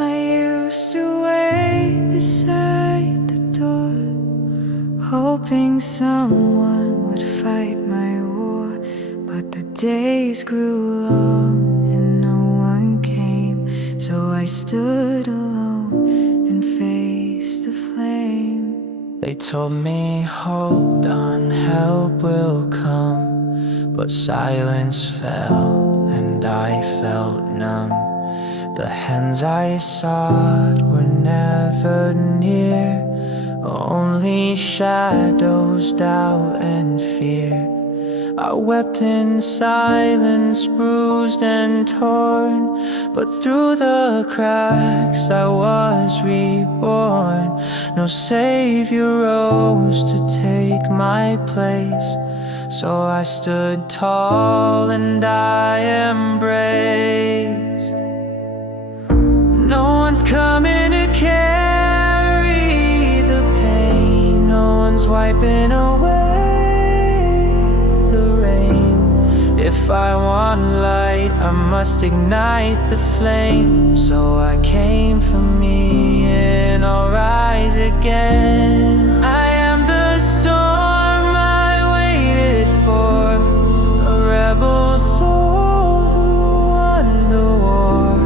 I used to wait beside the door, hoping someone would fight my war. But the days grew long and no one came, so I stood alone and faced the flame. They told me, hold on, help will come. But silence fell and I felt numb. The hands I sought were never near, only shadows, doubt and fear. I wept in silence, bruised and torn, but through the cracks I was reborn. No savior rose to take my place, so I stood tall and I embraced. No one's coming to carry the pain, no one's wiping away the rain. If I want light, I must ignite the flame. So I came for me and I'll rise again. I am the storm I waited for, a rebel soul who won the war.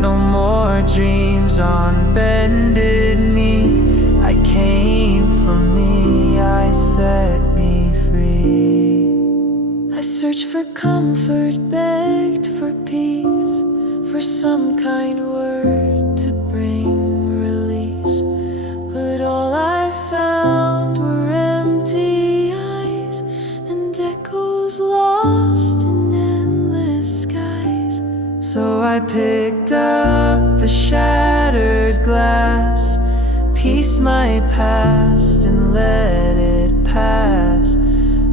No more dreams on bended knee. I came for me, I set me free. I searched for comfort, begged for peace, for some kind word to bring release. But all I found were empty eyes and echoes lost in endless skies. So I picked up the shattered glass, pieced my past and let it pass.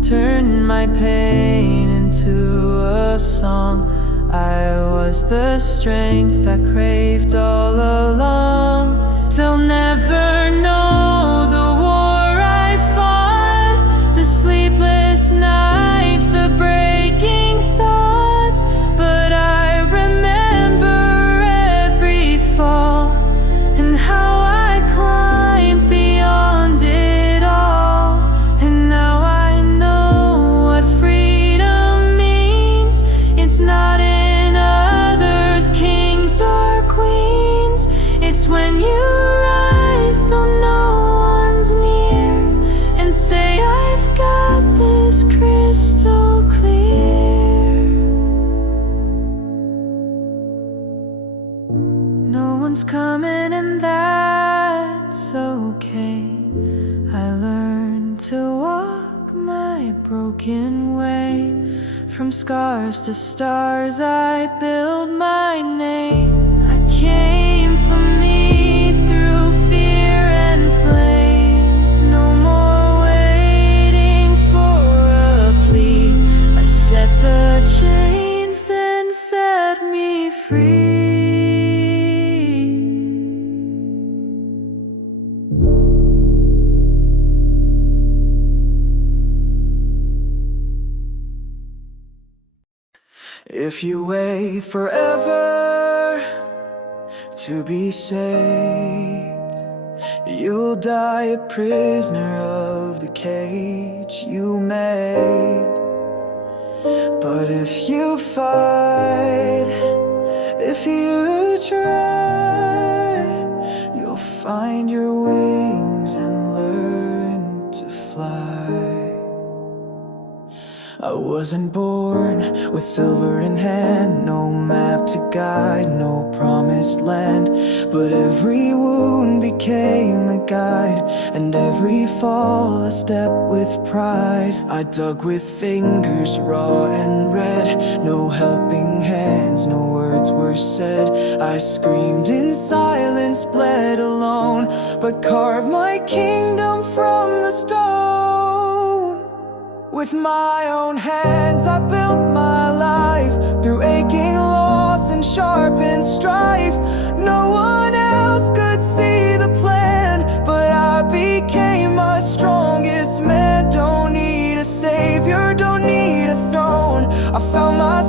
Turned my pain into a song. I was the strength I craved all along. They'll never know the war I fought, the sleepless nights, the breaking thoughts. But I remember every fall and how I climbed beyond it all. And now I know what freedom means. It's not in others, kings or queens. It's when you rise though no one's near, and say I've got this crystal clear. No one's coming and that's okay. I learned to walk my broken way. From scars to stars I build my name. I came for me through fear and flame. No more waiting for a plea. I set the chains, then set me free. If you wait forever to be saved, you'll die a prisoner of the cage you made. But if you fight, if you try, you'll find your wings and learn to fly. I wasn't born with silver in hand, no map to guide, no promised land. But every wound became a guide, and every fall a step with pride. I dug with fingers raw and red, no helping hands, no words were said. I screamed in silence, bled alone, but carved my kingdom from the stone. With my own hands I built my life, through aching loss and sharpened strife. No one else could see the plan, but I became my strongest man. Don't need a savior, don't need a throne. I found my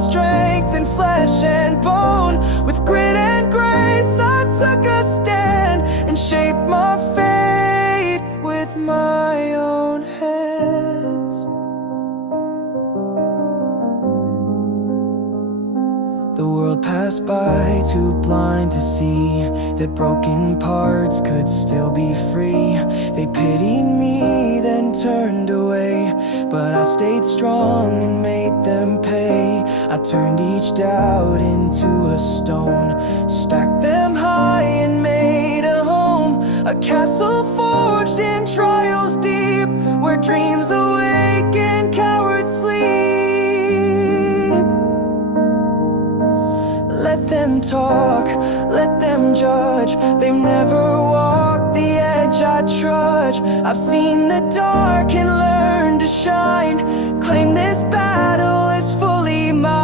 pass by, too blind to see that broken parts could still be free. They pitied me, then turned away, but I stayed strong and made them pay. I turned each doubt into a stone, stacked them high and made a home, a castle forged in trials deep, where dreams awake and cowards sleep. Let them talk, let them judge. They've never walked the edge I trudge. I've seen the dark and learned to shine. Claim this battle is fully mine.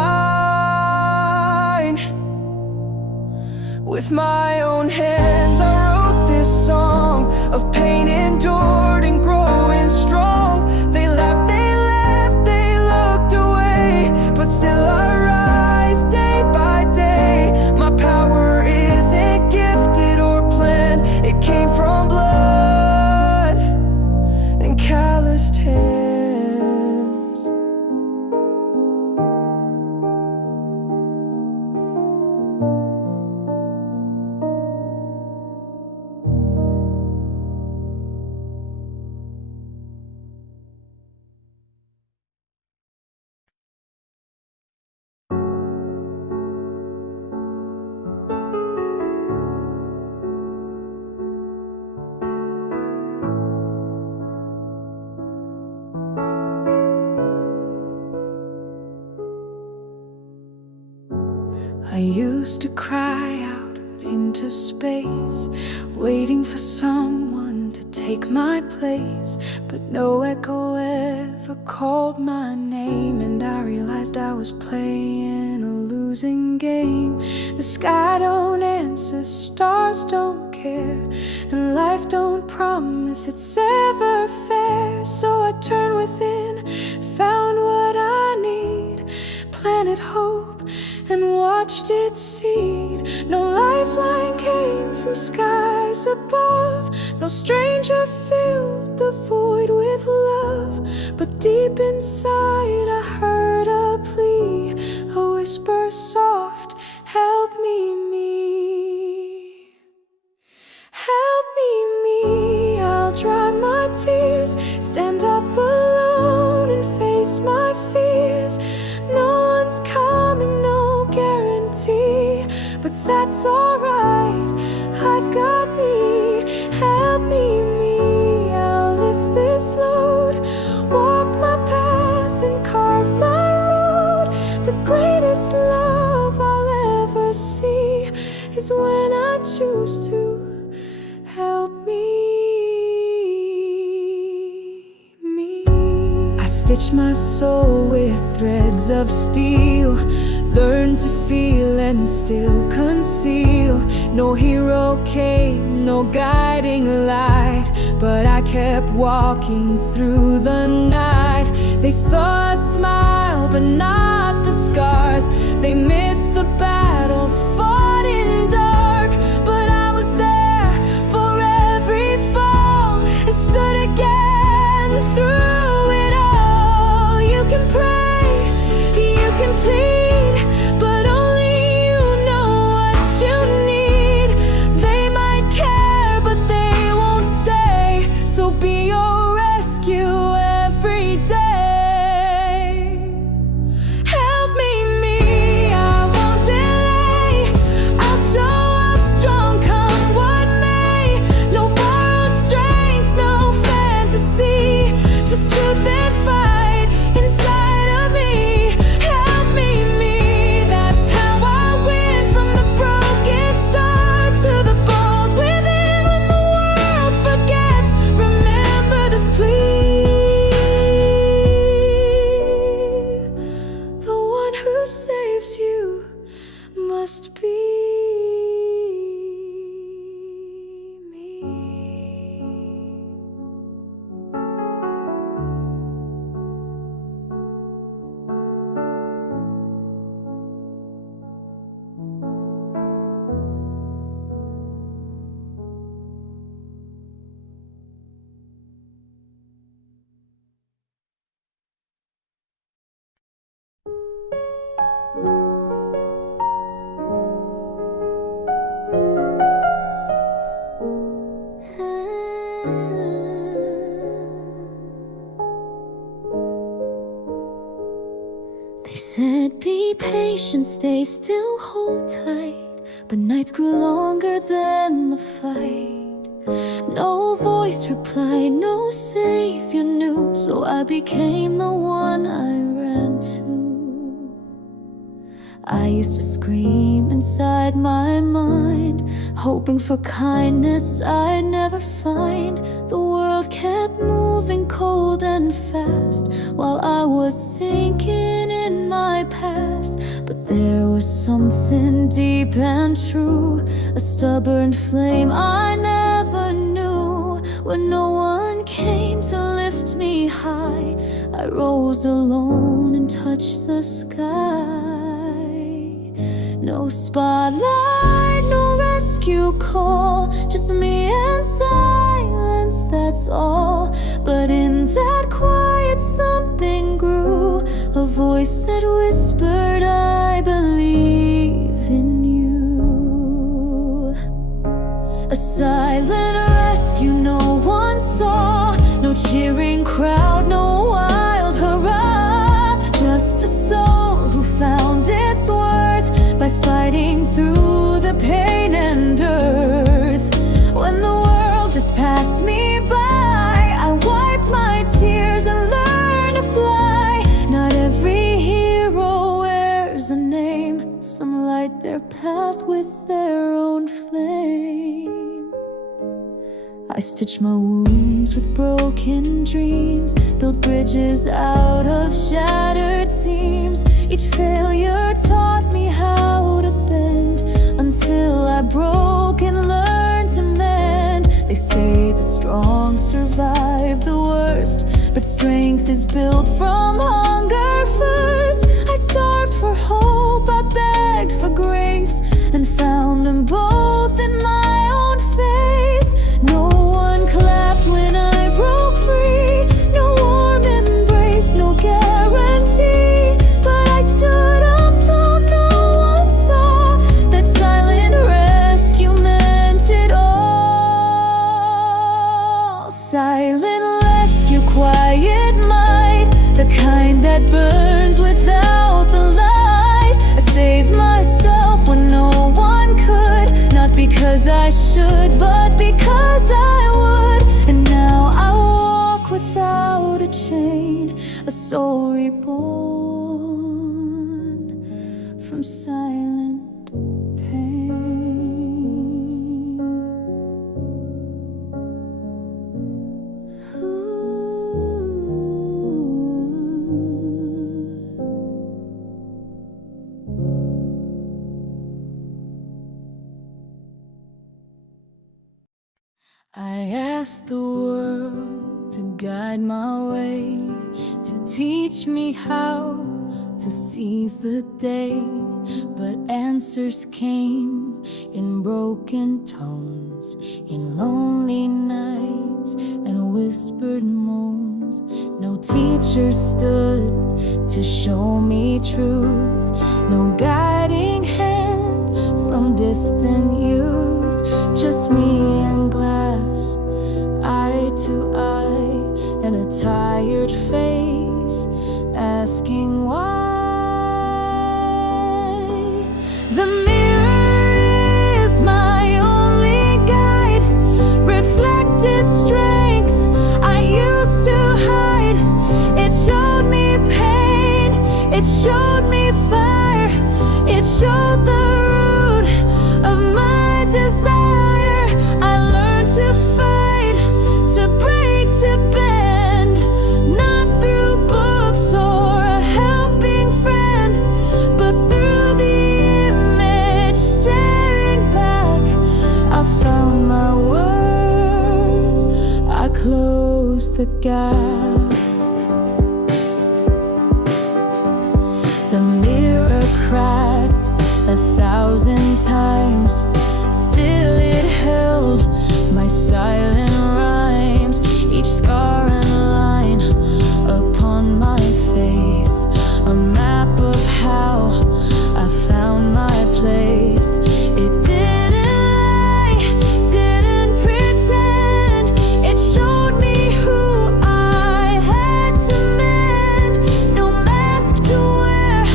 With my own hands I wrote this song of pain endured and growing strong. They laughed, they looked away, but still I rise day by day. My power isn't gifted or planned, it came from blood and calloused hands. I used to cry out into space, waiting for someone to take my place, but no echo ever called my name, and I realized I was playing a losing game. The sky don't answer, stars don't care, and life don't promise it's ever fair. So I turned within, found what I need, planted hope and watched it seed. No lifeline came from skies above, no stranger filled the void with love, but deep inside I heard a plea, a whisper soft, help me, help me, I'll dry my tears, stand up alone and face my fears. No one's coming, no guarantee, but that's alright, I've got me. Help me, I'll lift this load, walk my path and carve my road. The greatest love I'll ever see is when I choose to help me. I stitched my soul with threads of steel, learned to feel and still conceal. No hero came, no guiding light, but I kept walking through the night. They saw a smile, but not the scars. They missed the battles fought in dark, but I was there for every fall and stood again through it all. You can pray, you can plead, but only you know what you need. They might care, but they won't stay, so be your rescue every day. Help me, said, be patient, stay still, hold tight. But nights grew longer than the fight. No voice replied, no savior knew. So I became the one I ran to. I used to scream inside my mind, hoping for kindness I'd never find. The world kept moving cold and fast, while I was sinking in my past. But there was something deep and true, a stubborn flame I never knew. When no one came to lift me high, I rose alone and touched the sky. No spotlight, no rescue call, just me and silence, that's all. But in that quiet something grew, a voice that whispered, I believe in you. A silent rescue no one saw, no cheering crowd, no wild hurrah. Just a soul who found its worth by fighting through the pain and earth. When the world just passed me by, I wiped my tears and learned to fly. Not every hero wears a name, some light their path with their own flame. I stitched my wounds with broken dreams, built bridges out of shattered seams. Each failure taught me how to bend, until I broke and learned to mend. They say the strong survive the worst, but strength is built from hunger first. I starved for hope, I begged for grace, and found them both in my own face. No one clapped when I broke free, no warm embrace, no guarantee. But I stood up though no one saw, that silent rescue meant it all. Silent rescue, quiet might, the kind that burns without the light. I saved myself when no one could, not because I should, but because I would. And now I walk without a chain, a soul reborn from silent pain. I asked the world to guide my way, to teach me how to seize the day. But answers came in broken tones, in lonely nights and whispered moans. No teacher stood to show me truth, no guiding hand from distant youth. Just me and glass, eye to eye, and a tired face asking why. The mirror is my only guide, reflected strength I used to hide. It showed me pain, it showed me fire, it showed the root of my desire. I learned to fight, to break, to bend, not through books or a helping friend, but through the image staring back. I found my worth, I closed the gap. The mirror cracked 1,000 times, still it held my silent rhymes. Each scar and line upon my face, a map of how I found my place. It didn't lie, didn't pretend, it showed me who I had to mend. No mask to wear,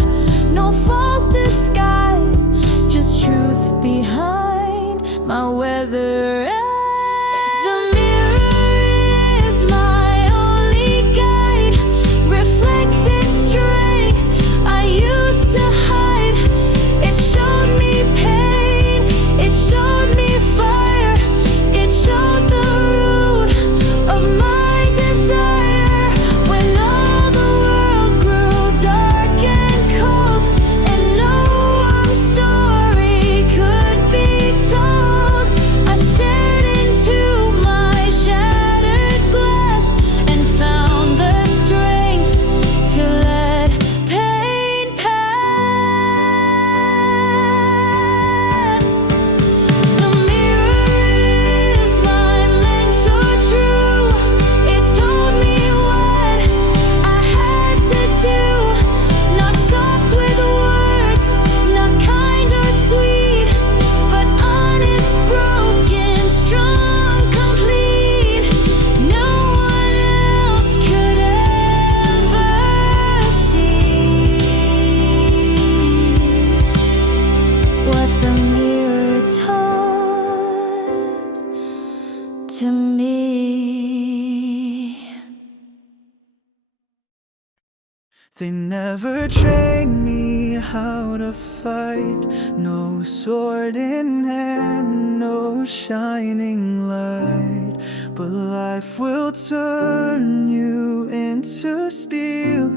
They never trained me how to fight. No sword in hand, no shining light. But life will turn you into steel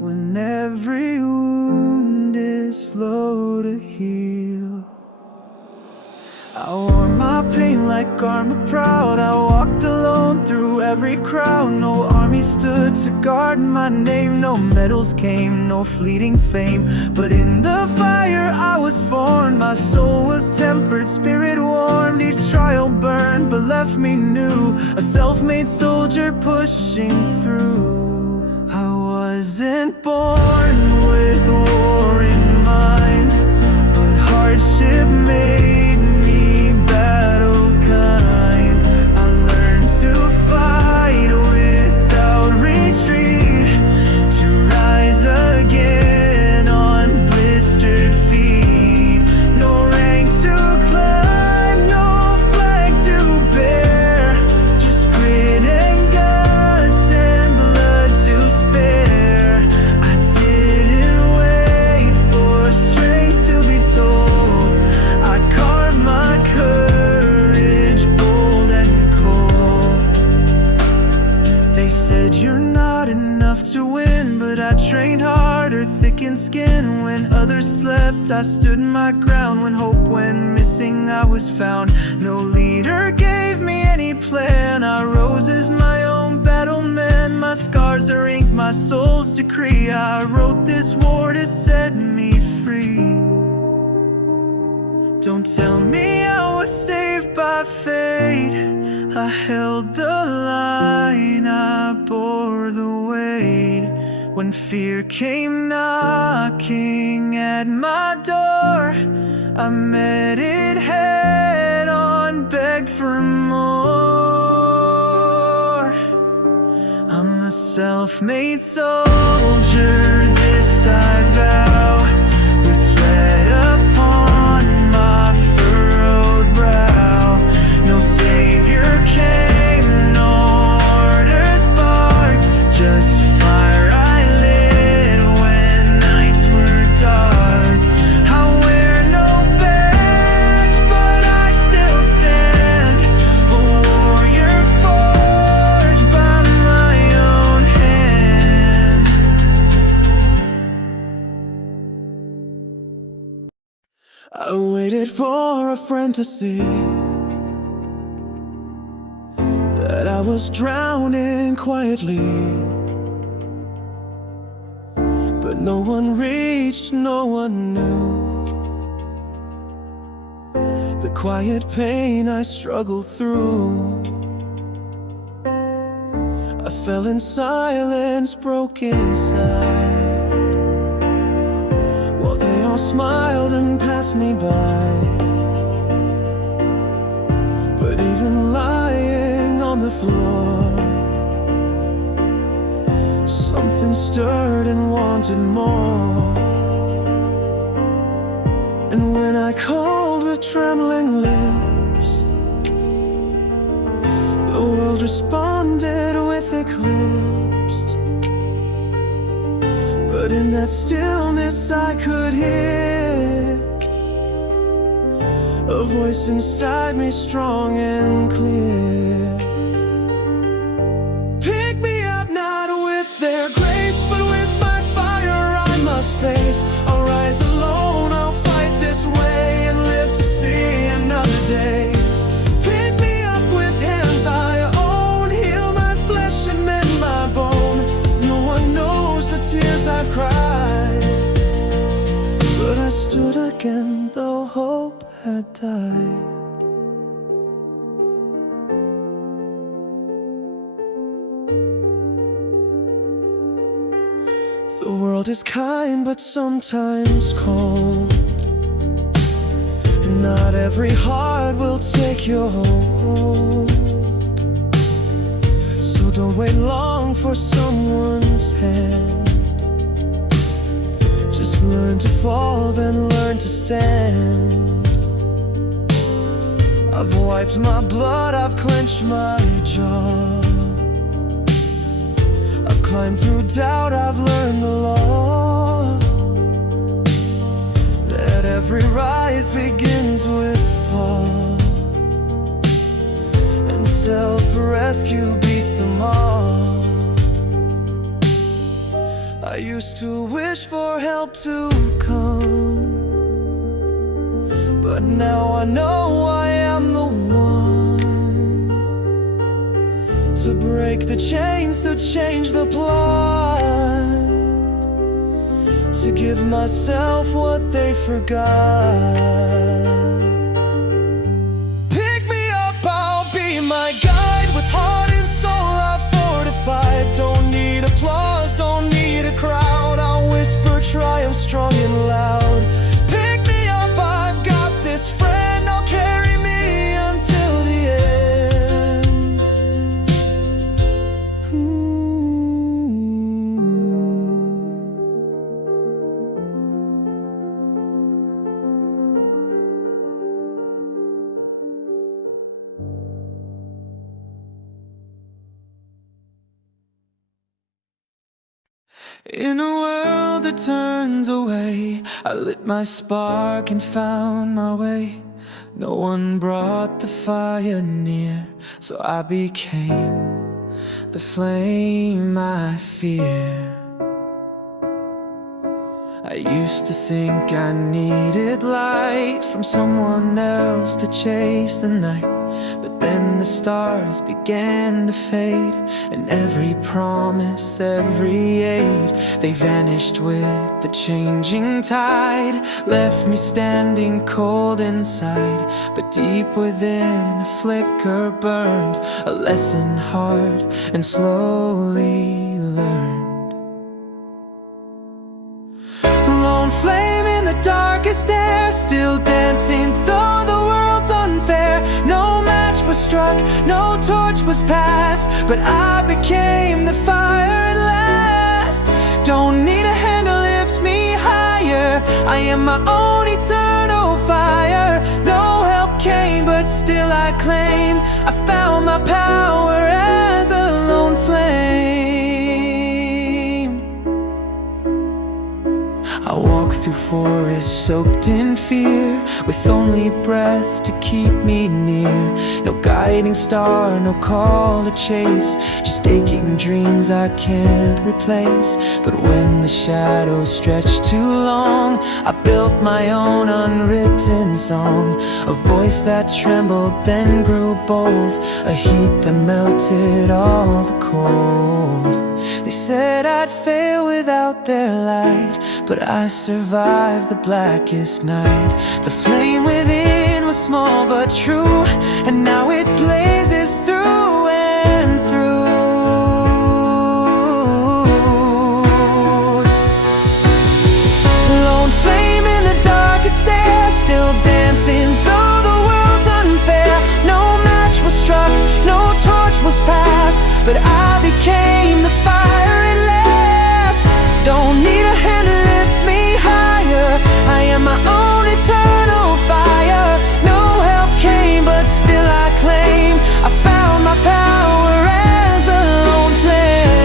when every wound is slow to heal. I wore my pain like armor proud. I walked alone through every crowd. No army stood to guard my name. No medals came, no fleeting fame. But in the fire I was formed. My soul was tempered, spirit warmed. Each trial burned but left me new, a self-made soldier pushing through. I wasn't born with war in mind, but hardship made battle kind. I learned to fight without retreat, to rise again on blistered feet. No rank to climb, no flag to bear, just grit and guts and blood to spare. I didn't wait for strength to be told. I carved my courage bold and cold. They said you're not enough to win, but I trained harder, thick in skin. When others slept, I stood my ground. When hope went missing, I was found. No leader gave me any plan. I rose as my own battleman. My scars are ink, my soul's decree. I wrote this war to set me free. Don't tell me I was saved by fate. I held the line, I bore the weight. When fear came knocking at my door, I met it head on, begged for more. I'm a self-made soldier, this I vow, with sweat upon my furrowed brow. No savior came, no orders barked, just fire I lit when nights were dark. I wear no badge, but I still stand, a warrior forged by my own hand. I waited for a friend to see that I was drowning quietly, but no one reached, no one knew the quiet pain I struggled through. I fell in silence, broke inside, while they all smiled and passed me by. But even lying on the floor, something stirred and wanted more. And when I called with trembling lips, the world responded with eclipse. But in that stillness I could hear a voice inside me, strong and clear. Pick me up, not with their grace, but with my fire I must face. I'll rise alone, I'll fight this way and live to see another day. Pick me up with hands I own, heal my flesh and mend my bone. No one knows the tears I've cried, but I stood again though hope had died. The world is kind but sometimes cold, and not every heart will take your hold. So don't wait long for someone's hand, just learn to fall, then learn to stand. I've wiped my blood, I've clenched my jaw, I've climbed through doubt, I've learned the law. I used to wish for help to come, but now I know I am the one to break the chains, to change the plot, to give myself what they forgot. Pick me up, I'll be my guide. With heart and soul I've fortified. Don't need applause, don't need a crowd. I'll whisper triumph strong and loud. Pick me up, I've got this friend. I'll carry me until the end. In a world that turns away, I lit my spark and found my way. No one brought the fire near, so I became the flame I fear. I used to think I needed light from someone else to chase the night, but then the stars began to fade, and every promise, every aid, they vanished with the changing tide. Left me standing cold inside, but deep within a flicker burned a lesson hard and slowly learned. Lone flame in the darkest air, still dancing though the world's unfair. No match was struck, no torch was passed, but I became the fire at last. Don't need a hand to lift me higher, I am my own eternal fire. No help came, but still I claim I found my power as a lone flame. I walk through forests soaked in fear, with only breath to keep me near. No guiding star, no call to chase, just aching dreams I can't replace. But when the shadows stretched too long, I built my own unwritten song. A voice that trembled then grew bold, a heat that melted all the cold. They said I'd fail without their light, but I survived the blackest night. The flame within was small but true, and now it blazes through and through. Lone flame in the darkest air, still dancing though the world's unfair. No match was struck, no torch was passed, but I became the fire at last. Don't need a hand to lift me higher, I am my own eternal fire. No help came, but still I claim I found my power as a lone flame.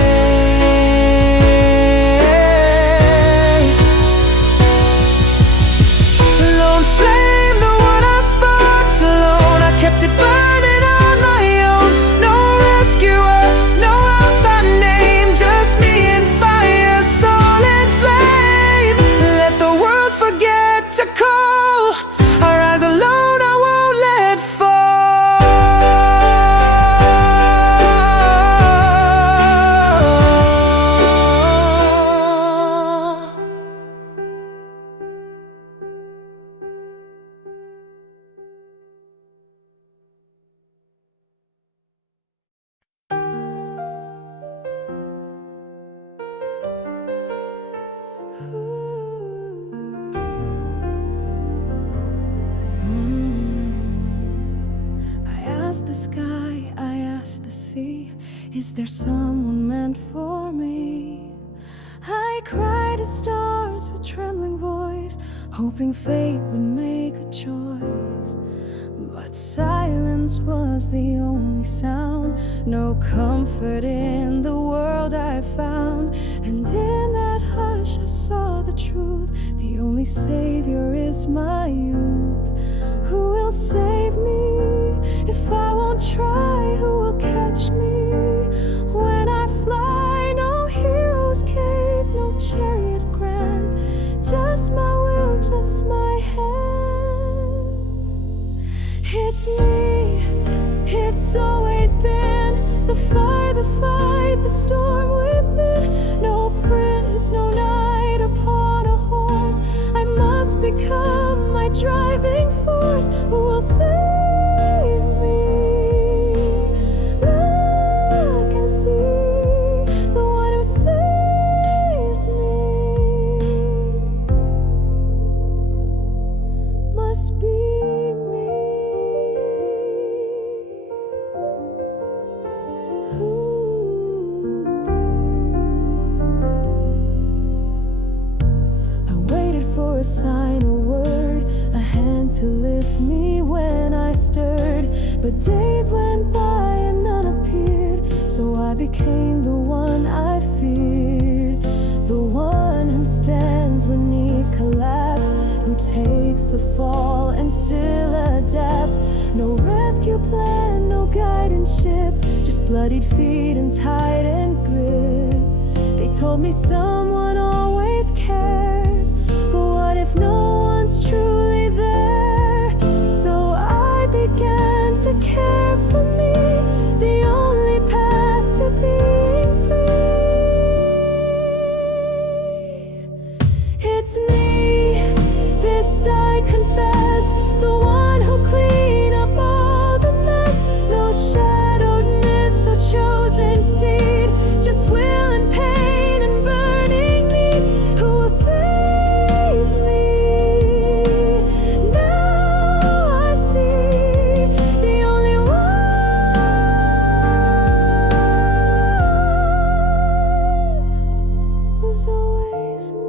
Lone flame, the one I sparked alone, I kept it burning on my own. No rescuer, no outside name, just me and fire, soul and flame. Let the world forget to call, I rise alone, I won't let fall. I asked the sky, I asked the sea, is there someone meant for me? I cried to stars with trembling voice, hoping fate would make a choice. But silence was the only sound, no comfort in the world I found. And in that hush I saw the truth, the only savior is my youth. Who will save me if I won't try? Who will catch me when I fly? No hero's cape, no a chariot grand, just my will, just my hand. It's me, it's always been the fire, the fight, the storm within. No prince, no knight upon a horse. I must become my driving force. Who will save me? Look and see the one who saves me. Must be me. I waited for a sign, a word, a hand to lift me when I stirred. But days went by and none appeared, so I became the one I feared. The one who stands when knees collapse, who takes the fall and still adapts. No rescue plan, no guidance ship, just bloodied feet and tightened grip. They told me someone always cares, but what if no one's truly there? So I began to care for me, the only path to being free. It's me, this I confess, the one who'll clean up all the mess. No shadowed myth or chosen seed, just will and pain and burning need. Who will save me? Now I see the only one was always me.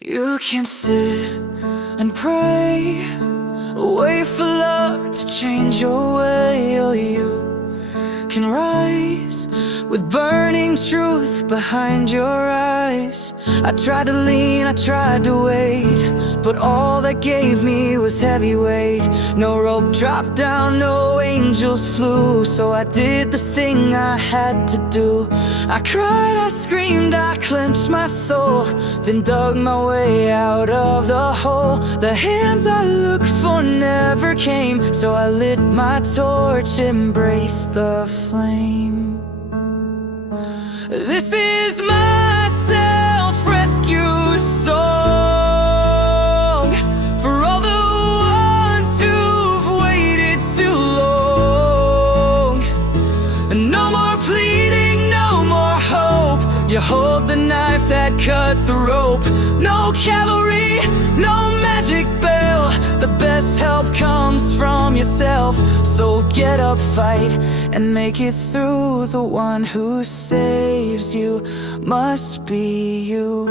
You can sit and pray, wait for luck to change your way, or you can rise with burning truth behind your eyes. I tried to lean, I tried to wait, but all that gave me was heavy weight. No rope dropped down, no angels flew, so I did the thing I had to do. I cried, I screamed, I clenched my soul, then dug my way out of the hole. The hands I looked for never came, so I lit my torch, embraced the flame. This is my self-rescue song for all the ones who've waited too long. No more pleading, no more hope. You hold the knife that cuts the rope. No cavalry, no magic bell. The best help comes from yourself. So get up, fight, and make it through. The one who saves you must be you.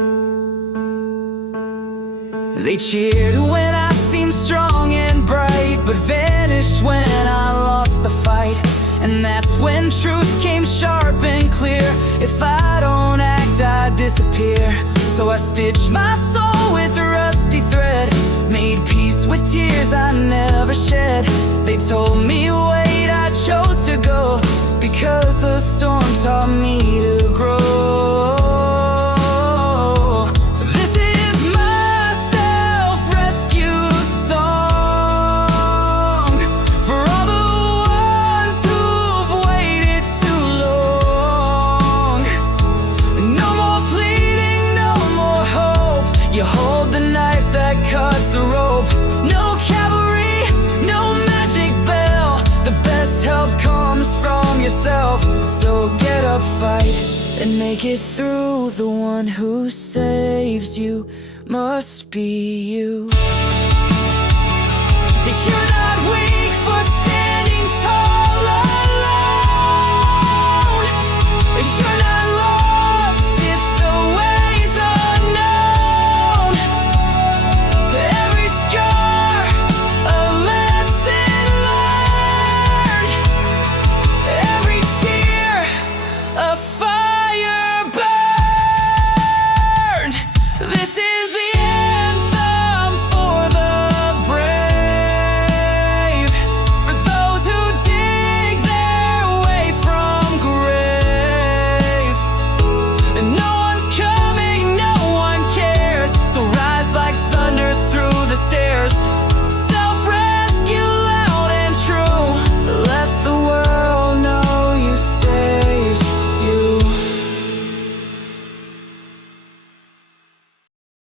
They cheered when I seemed strong and bright, but vanished when I lost the fight. And that's when truth came sharp and clear. If I don't act, I disappear. So I stitched my soul with rusty thread, made peace with tears I never shed. They told me wait, I chose to go, because the storm taught me to grow. This is my self-rescue song for all the ones who've waited too long. No more pleading, no more hope. You hold the knife that cuts the rope. No cavalry, no magic bell. The best help comes from yourself. So get up, fight, and make it through. The one who saves you must be you. They should